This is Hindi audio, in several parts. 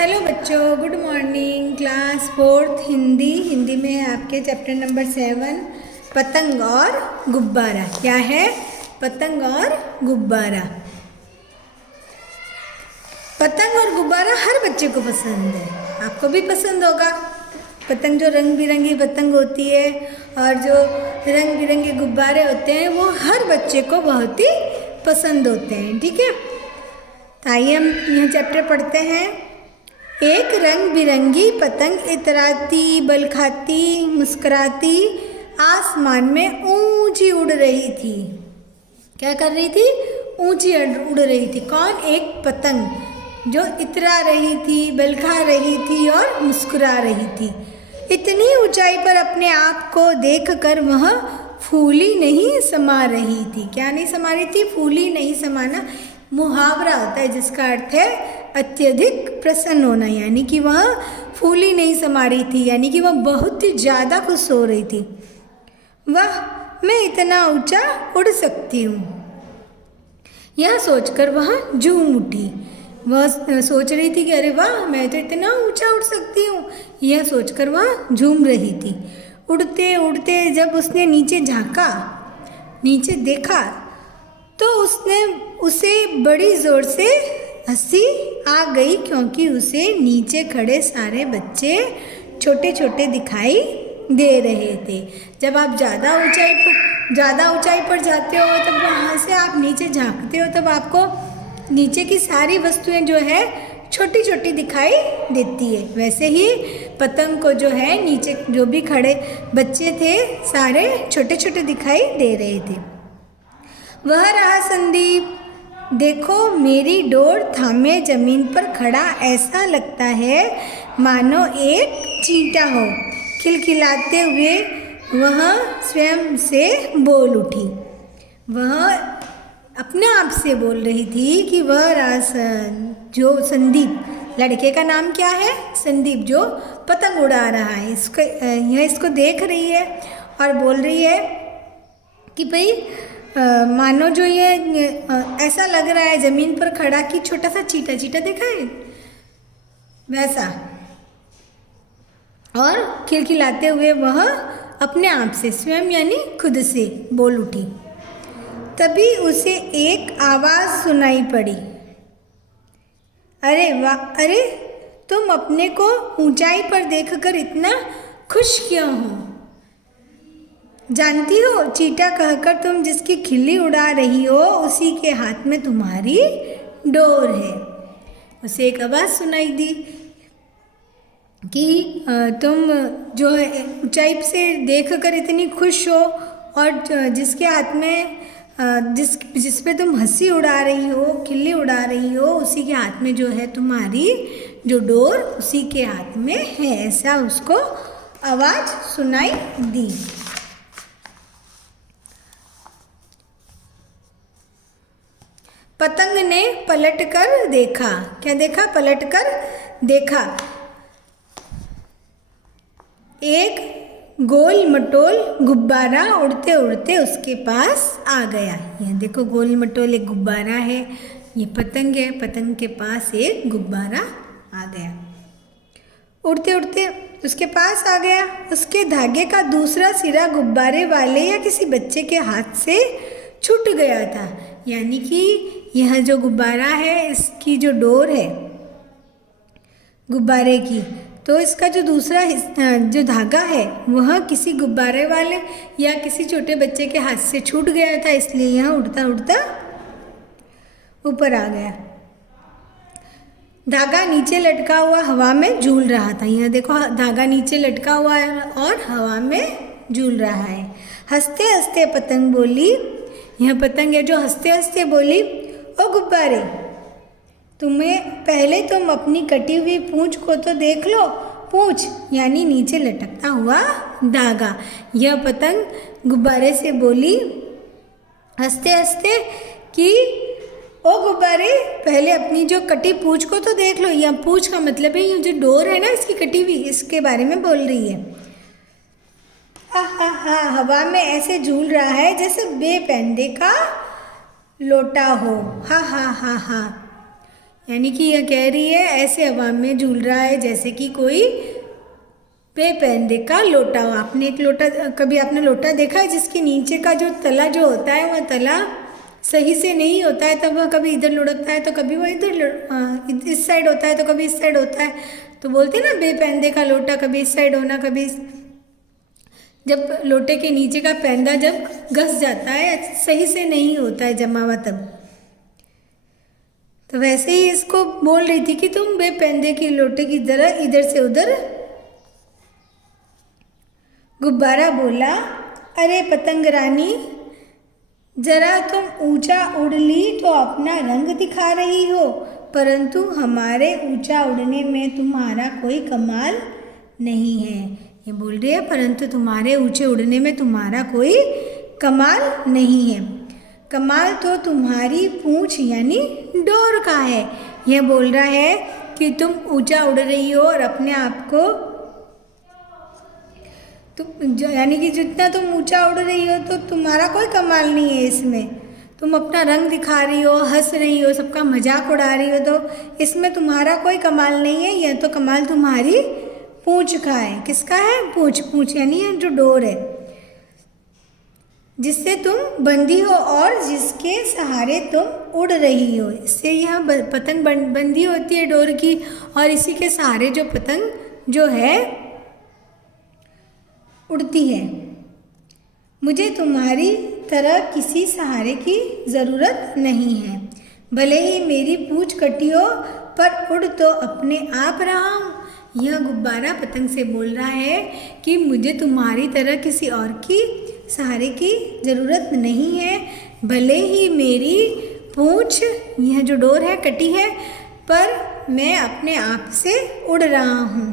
हेलो बच्चों, good morning. Class fourth Hindi में है आपके चैप्टर नंबर 7 पतंग और गुब्बारा। क्या है? पतंग और गुब्बारा। पतंग और गुब्बारा हर बच्चे को पसंद है, आपको भी पसंद होगा। पतंग जो रंग बिरंगी पतंग होती है और जो रंग बिरंगे गुब्बारे होते हैं वो हर बच्चे को बहुत ही पसंद होते हैं। ठीक है, तो आइए हम यह चैप्टर पढ़ते हैं। एक रंग बिरंगी पतंग इतराती बल खाती मुस्कुराती आसमान में ऊंची उड़ रही थी। क्या कर रही थी? ऊंची उड़ रही थी। कौन? एक पतंग जो इतरा रही थी, बल खा रही थी और मुस्कुरा रही थी। इतनी ऊंचाई पर अपने आप को देखकर वह फूली नहीं समा रही थी। क्या नहीं समा रही थी? फूली नहीं समाना मुहावरा होता है जिसका अर्थ है अत्यधिक प्रसन्न होना, यानी कि वह फूली नहीं समा रही थी, यानी कि वह बहुत ही ज़्यादा खुश हो रही थी। वाह, मैं इतना ऊंचा उड़ सकती हूँ, यह सोचकर वह झूम उठी। वह सोच रही थी कि अरे वाह, मैं तो इतना ऊंचा उड़ सकती हूँ, यह सोचकर वह झूम रही थी। उड़ते उड़ते जब उसने नीचे झांका, नीचे देखा, तो उसे बड़ी ज़ोर से हंसी आ गई, क्योंकि उसे नीचे खड़े सारे बच्चे छोटे छोटे दिखाई दे रहे थे। जब आप ज़्यादा ऊंचाई पर जाते हो, तब वहाँ से आप नीचे झांकते हो, तब आपको नीचे की सारी वस्तुएं जो है छोटी छोटी दिखाई देती है। वैसे ही पतंग को जो है नीचे जो भी खड़े बच्चे थे सारे छोटे छोटे दिखाई दे रहे थे। वह रहा संदीप, देखो मेरी डोर थामे जमीन पर खड़ा, ऐसा लगता है मानो एक चींटा हो। खिलखिलाते हुए वह स्वयं से बोल उठी। वह अपने आप से बोल रही थी कि वह जो संदीप, लड़के का नाम क्या है? संदीप, जो पतंग उड़ा रहा है, इसको देख रही है और बोल रही है कि भाई मानो जो ये ऐसा लग रहा है जमीन पर खड़ा कि छोटा सा चींटा चींटा देखा है वैसा। और खिलखिलाते हुए वह अपने आप से, स्वयं यानी खुद से बोल उठी। तभी उसे एक आवाज़ सुनाई पड़ी, अरे वाह, अरे तुम अपने को ऊंचाई पर देखकर इतना खुश क्यों हो? जानती हो, चींटा कहकर तुम जिसकी खिल्ली उड़ा रही हो उसी के हाथ में तुम्हारी डोर है। उसे एक आवाज़ सुनाई दी कि तुम जो है ऊंचाई से देखकर इतनी खुश हो और जिसके हाथ में जिस पे तुम हंसी उड़ा रही हो, खिल्ली उड़ा रही हो, उसी के हाथ में जो है तुम्हारी जो डोर उसी के हाथ में है। ऐसा उसको आवाज़ सुनाई दी। पतंग ने पलटकर देखा। क्या देखा? पलटकर देखा। एक गोल मटोल गुब्बारा उड़ते उड़ते उसके पास आ गया। यह देखो, गोल मटोल एक गुब्बारा है, ये पतंग है, पतंग के पास एक गुब्बारा आ गया। उड़ते उड़ते उसके पास आ गया। उसके धागे का दूसरा सिरा गुब्बारे वाले या किसी बच्चे के हाथ से छूट गया था, यानी कि यह जो गुब्बारा है, इसकी जो डोर है गुब्बारे की, तो इसका जो दूसरा जो धागा है वह किसी गुब्बारे वाले या किसी छोटे बच्चे के हाथ से छूट गया था, इसलिए यह उड़ता उड़ता ऊपर आ गया। धागा नीचे लटका हुआ हवा में झूल रहा था। यह देखो, धागा नीचे लटका हुआ है और हवा में झूल रहा है। हंसते हंसते पतंग बोली, यह पतंग है जो हंसते हंसते बोली, ओ गुब्बारे, तुम अपनी कटी हुई पूंछ को तो देख लो। पूंछ यानी नीचे लटकता हुआ धागा। यह पतंग गुब्बारे से बोली हंसते हंसते कि ओ गुब्बारे, पहले अपनी जो कटी पूंछ को तो देख लो। यह पूंछ का मतलब है ये जो डोर है ना इसकी कटी हुई, इसके बारे में बोल रही है। हा, हवा में ऐसे झूल रहा है जैसे बेपैंदे का लोटा हो। हा हा हा हा। यानी कि यह कह रही है ऐसे हवा में झूल रहा है जैसे कि कोई बेपैंदे का लोटा हो। आपने एक लोटा, कभी आपने लोटा देखा है जिसके नीचे का जो तला जो होता है वह तला सही से नहीं होता है, तब वह कभी इधर लुढ़कता है तो कभी वह इधर इस साइड होता है तो कभी इस साइड होता है। तो बोलते हैं ना बेपैंदे का लोटा, कभी इस साइड होना कभी जब लोटे के नीचे का पैंदा जब घस जाता है, सही से नहीं होता है जमा हुआ तब। तो वैसे ही इसको बोल रही थी कि तुम बेपैंदे की लोटे की तरह इधर से उधर। गुब्बारा बोला, अरे पतंग रानी, जरा तुम ऊंचा उड़ ली तो अपना रंग दिखा रही हो, परंतु हमारे ऊंचा उड़ने में तुम्हारा कोई कमाल नहीं है। ये बोल रही है परंतु तुम्हारे ऊंचे उड़ने में तुम्हारा कोई कमाल नहीं है। कमाल तो तुम्हारी पूंछ यानी डोर का है। यह बोल रहा है कि तुम ऊंचा उड़ रही हो और अपने आप को यानी कि जितना तुम ऊंचा उड़ रही हो तो तुम्हारा कोई कमाल नहीं है इसमें। तुम अपना रंग दिखा रही हो, हंस रही हो, सबका मजाक उड़ा रही हो, तो इसमें तुम्हारा कोई कमाल नहीं है। यह तो कमाल तुम्हारी पूंछ का है। किसका है? पूंछ। पूंछ यानी जो डोर है जिससे तुम बंधी हो और जिसके सहारे तुम उड़ रही हो। इससे यह पतंग बंधी होती है डोर की, और इसी के सहारे जो पतंग जो है उड़ती है। मुझे तुम्हारी तरह किसी सहारे की ज़रूरत नहीं है। भले ही मेरी पूंछ कटी हो पर उड़ तो अपने आप रहा हूँ। यह गुब्बारा पतंग से बोल रहा है कि मुझे तुम्हारी तरह किसी और की सहारे की ज़रूरत नहीं है। भले ही मेरी पूंछ, यह जो डोर है, कटी है, पर मैं अपने आप से उड़ रहा हूँ।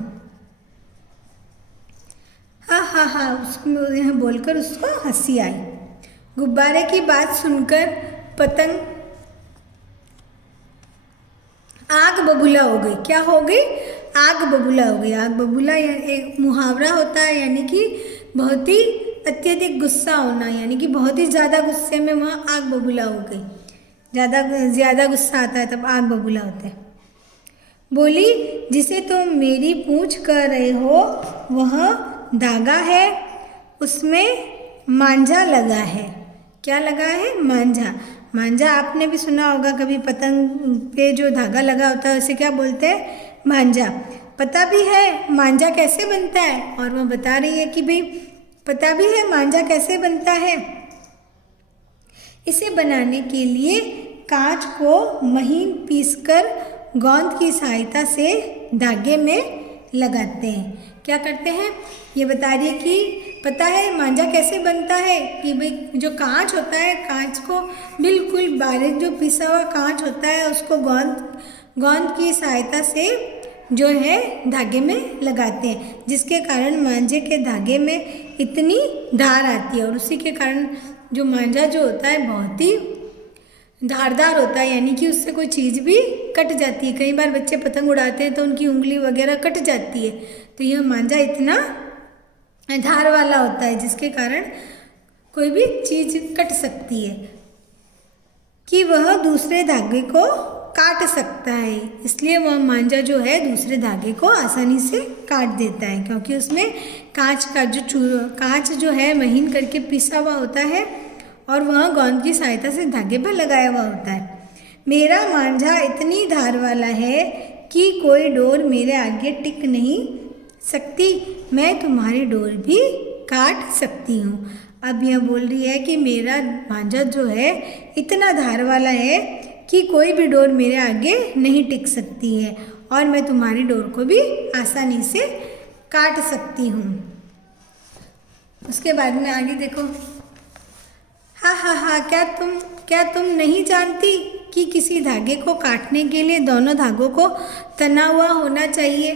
हा हा हा, उसको यह बोलकर उसको हंसी आई। गुब्बारे की बात सुनकर पतंग आग बबूला हो गई। क्या हो गई? आग बबूला हो गई। आग बबूला एक मुहावरा होता है, यानी कि बहुत ही अत्यधिक गुस्सा होना, यानी कि बहुत ही ज़्यादा गुस्से में वहाँ आग बबूला हो गई। ज़्यादा गुस्सा आता है तब आग बबूला होता है। बोली, जिसे तुम मेरी पूंछ कर रहे हो वह धागा है, उसमें मांझा लगा है। क्या लगा है? मांझा। मांझा आपने भी सुना होगा कभी, पतंग पे जो धागा लगा होता है उसे क्या बोलते हैं? मांझा। पता भी है मांझा कैसे बनता है, और वह बता रही है कि भाई पता भी है मांझा कैसे बनता है। इसे बनाने के लिए कांच को महीन पीसकर गोंद की सहायता से धागे में लगाते हैं। क्या करते हैं? ये बता रही है कि पता है मांझा कैसे बनता है कि भाई जो कांच होता है, कांच को बिल्कुल बारीक जो पिसा हुआ कांच होता है उसको गोंद की सहायता से जो है धागे में लगाते हैं, जिसके कारण मांझे के धागे में इतनी धार आती है, और उसी के कारण जो मांझा जो होता है बहुत ही धारदार होता है, यानी कि उससे कोई चीज़ भी कट जाती है। कई बार बच्चे पतंग उड़ाते हैं तो उनकी उंगली वगैरह कट जाती है, तो यह मांझा इतना धार वाला होता है जिसके कारण कोई भी चीज़ कट सकती है कि वह दूसरे धागे को काट सकता है। इसलिए वह मांझा जो है दूसरे धागे को आसानी से काट देता है, क्योंकि उसमें कांच जो है महीन करके पिसा हुआ होता है और वह गोंद की सहायता से धागे पर लगाया हुआ होता है। मेरा मांझा इतनी धार वाला है कि कोई डोर मेरे आगे टिक नहीं सकती। मैं तुम्हारी डोर भी काट सकती हूँ। अब यह बोल रही है कि मेरा मांझा जो है इतना धार वाला है कि कोई भी डोर मेरे आगे नहीं टिक सकती है, और मैं तुम्हारी डोर को भी आसानी से काट सकती हूँ। उसके बाद में आगे देखो। हा हा हा, क्या तुम नहीं जानती कि किसी धागे को काटने के लिए दोनों धागों को तना हुआ होना चाहिए।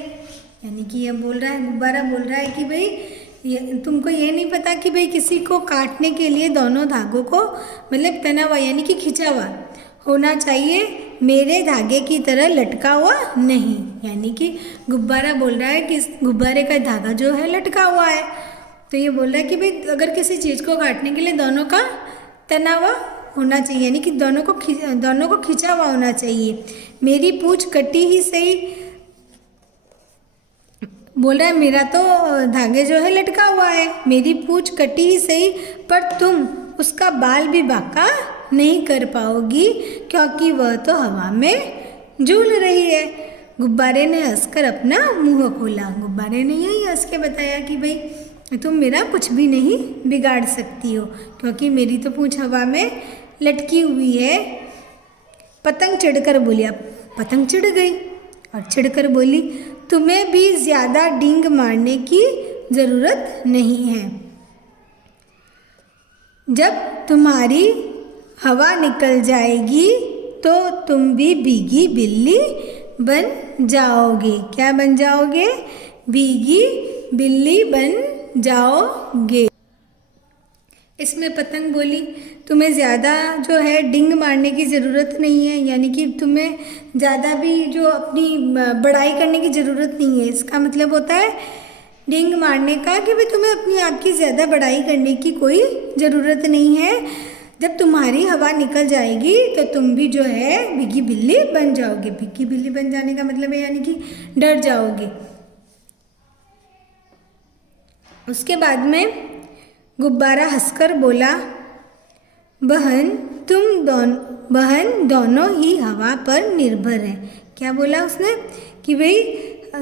यानी कि यह बोल रहा है, गुब्बारा बोल रहा है कि भाई तुमको ये नहीं पता कि भाई किसी को काटने के लिए दोनों धागों को मतलब तना हुआ यानी कि खिंचा हुआ होना चाहिए, मेरे धागे की तरह लटका हुआ नहीं। यानी कि गुब्बारा बोल रहा है कि इस गुब्बारे का धागा जो है लटका हुआ है, तो ये बोल रहा है कि भाई अगर किसी चीज़ को काटने के लिए दोनों का तना हुआ होना चाहिए, यानी कि दोनों को खिंचा हुआ होना चाहिए। मेरी पूंछ कटी ही सही, बोल रहा है मेरा तो धागे जो है लटका हुआ है, मेरी पूंछ कटी ही सही पर तुम उसका बाल भी बांका नहीं कर पाओगी क्योंकि वह तो हवा में झूल रही है। गुब्बारे ने हंसकर अपना मुंह खोला। गुब्बारे ने यही हंस के बताया कि भाई तुम मेरा कुछ भी नहीं बिगाड़ सकती हो क्योंकि मेरी तो पूंछ हवा में लटकी हुई है। पतंग चिढ़कर बोली। अब पतंग चिढ़ गई और चिढ़कर बोली, तुम्हें भी ज़्यादा डींग मारने की ज़रूरत नहीं है। जब तुम्हारी हवा निकल जाएगी तो तुम भी भीगी बिल्ली बन जाओगे। क्या बन जाओगे? भीगी बिल्ली बन जाओगे। इसमें पतंग बोली, तुम्हें ज़्यादा जो है डिंग मारने की ज़रूरत नहीं है, यानी कि तुम्हें ज़्यादा भी जो अपनी बड़ाई करने की ज़रूरत नहीं है। इसका मतलब होता है डिंग मारने का कि भाई तुम्हें अपनी आप की ज़्यादा बड़ाई करने की कोई ज़रूरत नहीं है। जब तुम्हारी हवा निकल जाएगी तो तुम भी जो है भीगी बिल्ली बन जाओगे। भीगी बिल्ली बन जाने का मतलब है यानी कि डर जाओगे। उसके बाद में गुब्बारा हंसकर बोला, बहन दोनों ही हवा पर निर्भर हैं। क्या बोला उसने? कि भाई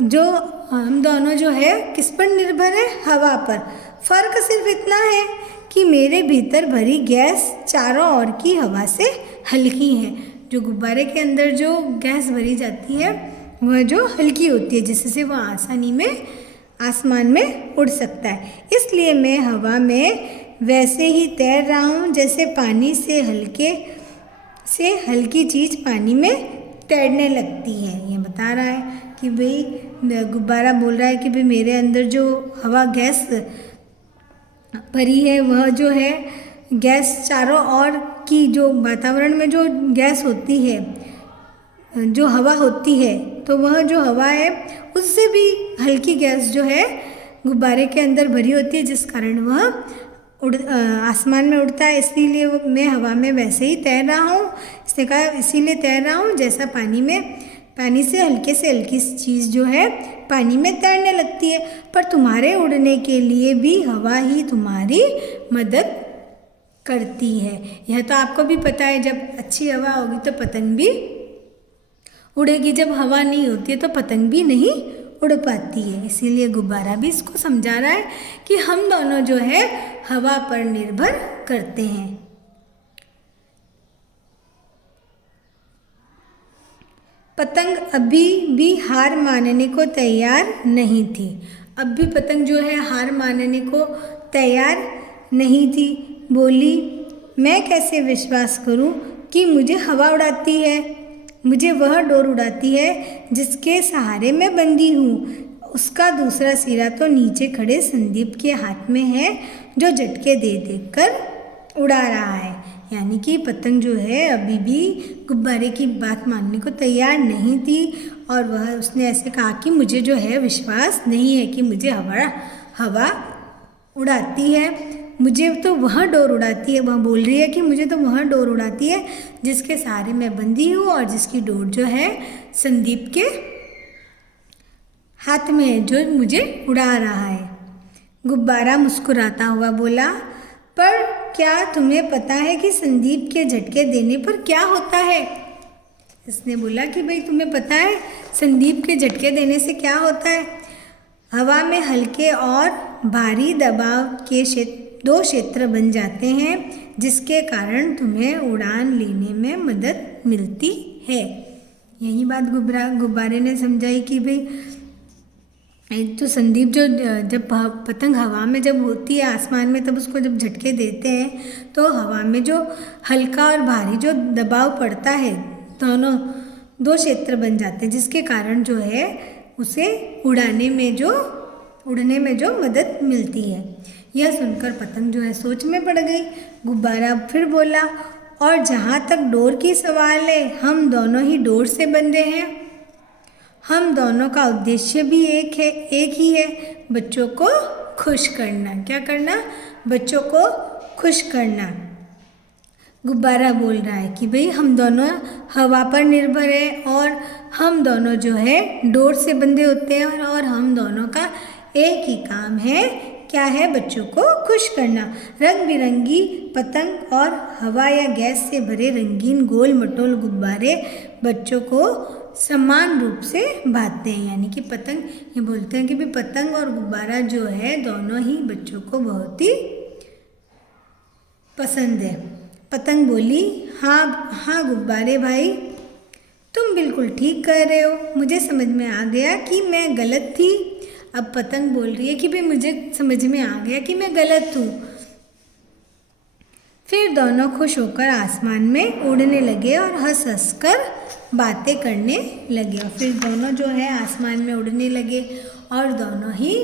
जो हम दोनों जो है किस पर निर्भर है? हवा पर। फ़र्क सिर्फ इतना है कि मेरे भीतर भरी गैस चारों ओर की हवा से हल्की है। जो गुब्बारे के अंदर जो गैस भरी जाती है वह जो हल्की होती है जिससे वह आसानी में आसमान में उड़ सकता है। इसलिए मैं हवा में वैसे ही तैर रहा हूँ जैसे पानी से हल्की चीज़ पानी में तैरने लगती है। ये बता रहा है कि भाई गुब्बारा बोल रहा है कि भाई मेरे अंदर जो हवा गैस भरी है वह जो है गैस चारों ओर की जो वातावरण में जो गैस होती है, जो हवा होती है, तो वह जो हवा है उससे भी हल्की गैस जो है गुब्बारे के अंदर भरी होती है जिस कारण वह आसमान में उड़ता है। इसीलिए मैं हवा में वैसे ही तैर रहा हूँ। इसने कहा इसीलिए तैर रहा हूँ जैसा पानी से हल्की चीज़ जो है पानी में तैरने लगती है। पर तुम्हारे उड़ने के लिए भी हवा ही तुम्हारी मदद करती है। यह तो आपको भी पता है, जब अच्छी हवा होगी तो पतंग भी उड़ेगी, जब हवा नहीं होती है तो पतंग भी नहीं उड़ पाती है। इसीलिए गुब्बारा भी इसको समझा रहा है कि हम दोनों जो है हवा पर निर्भर करते हैं। पतंग अभी भी हार मानने को तैयार नहीं थी। अब भी पतंग जो है हार मानने को तैयार नहीं थी। बोली, मैं कैसे विश्वास करूं कि मुझे हवा उड़ाती है, मुझे वह डोर उड़ाती है जिसके सहारे मैं बंधी हूँ। उसका दूसरा सिरा तो नीचे खड़े संदीप के हाथ में है जो झटके दे कर उड़ा रहा है। यानी कि पतंग जो है अभी भी गुब्बारे की बात मानने को तैयार नहीं थी और उसने ऐसे कहा कि मुझे जो है विश्वास नहीं है कि मुझे हवा उड़ाती है, मुझे तो वह डोर उड़ाती है। वह बोल रही है कि मुझे तो वह डोर उड़ाती है जिसके सहारे मैं बंधी हूँ और जिसकी डोर जो है संदीप के हाथ में है जो मुझे उड़ा रहा है। गुब्बारा मुस्कुराता हुआ बोला, पर क्या तुम्हें पता है कि संदीप के झटके देने पर क्या होता है? इसने बोला कि भाई तुम्हें पता है संदीप के झटके देने से क्या होता है? हवा में हल्के और भारी दबाव के दो क्षेत्र बन जाते हैं जिसके कारण तुम्हें उड़ान लेने में मदद मिलती है। यही बात गुब्बारे ने समझाई कि भाई तो संदीप जब पतंग हवा में जब होती है आसमान में तब उसको जब झटके देते हैं तो हवा में जो हल्का और भारी जो दबाव पड़ता है दोनों दो क्षेत्र बन जाते हैं जिसके कारण जो है उसे उड़ने में जो मदद मिलती है। यह सुनकर पतंग जो है सोच में पड़ गई। गुब्बारा फिर बोला, और जहाँ तक डोर की सवाल है हम दोनों ही डोर से बंधे हैं। हम दोनों का उद्देश्य भी एक ही है, बच्चों को खुश करना। क्या करना? बच्चों को खुश करना। गुब्बारा बोल रहा है कि भाई हम दोनों हवा पर निर्भर है और हम दोनों जो है डोर से बंधे होते हैं और हम दोनों का एक ही काम है, क्या है, बच्चों को खुश करना। रंग बिरंगी पतंग और हवा या गैस से भरे रंगीन गोल मटोल गुब्बारे बच्चों को समान रूप से बांटते हैं। यानी कि पतंग, ये बोलते हैं कि भी पतंग और गुब्बारा जो है दोनों ही बच्चों को बहुत ही पसंद है। पतंग बोली, हाँ हाँ गुब्बारे भाई, तुम बिल्कुल ठीक कह रहे हो, मुझे समझ में आ गया कि मैं गलत थी। अब पतंग बोल रही है कि भाई मुझे समझ में आ गया कि मैं गलत हूँ। फिर दोनों खुश होकर आसमान में उड़ने लगे और हंस हंस कर बातें करने लगे। और फिर दोनों जो है आसमान में उड़ने लगे और दोनों ही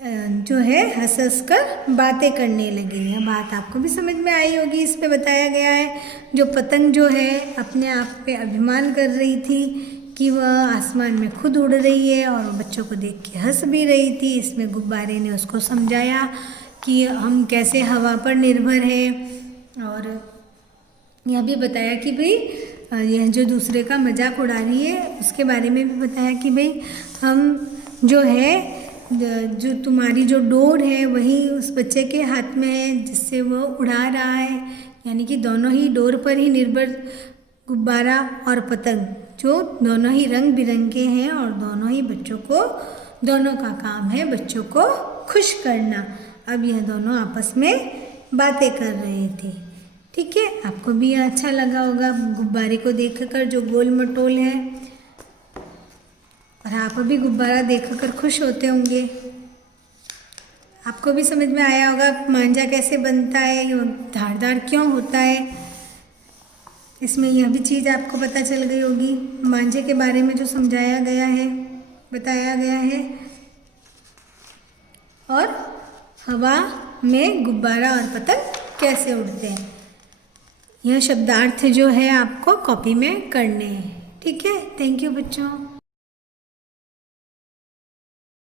जो है हंस हंस कर बातें करने लगे। यह बात आपको भी समझ में आई होगी। इसमें बताया गया है जो पतंग जो है अपने आप पे अभिमान कर रही थी कि वह आसमान में खुद उड़ रही है और बच्चों को देख के हंस भी रही थी। इसमें गुब्बारे ने उसको समझाया कि हम कैसे हवा पर निर्भर हैं और यह भी बताया कि भाई यह जो दूसरे का मजाक उड़ा रही है उसके बारे में भी बताया कि भाई हम जो है, जो तुम्हारी जो डोर है वही उस बच्चे के हाथ में है जिससे वो उड़ा रहा है। यानी कि दोनों ही डोर पर ही निर्भर, गुब्बारा और पतंग जो दोनों ही रंग बिरंगे हैं और दोनों ही बच्चों को, दोनों का काम है बच्चों को खुश करना। अब यह दोनों आपस में बातें कर रहे थे। ठीक है, आपको भी यह अच्छा लगा होगा गुब्बारे को देखकर जो गोल मटोल है, और आप अभी गुब्बारा देखकर खुश होते होंगे। आपको भी समझ में आया होगा मांझा कैसे बनता है, धारदार क्यों होता है। इसमें यह भी चीज़ आपको पता चल गई होगी मांझे के बारे में जो समझाया गया है, बताया गया है। और हवा में गुब्बारा और पतंग कैसे उड़ते हैं, यह शब्दार्थ जो है आपको कॉपी में करने हैं। ठीक है, थैंक यू बच्चों।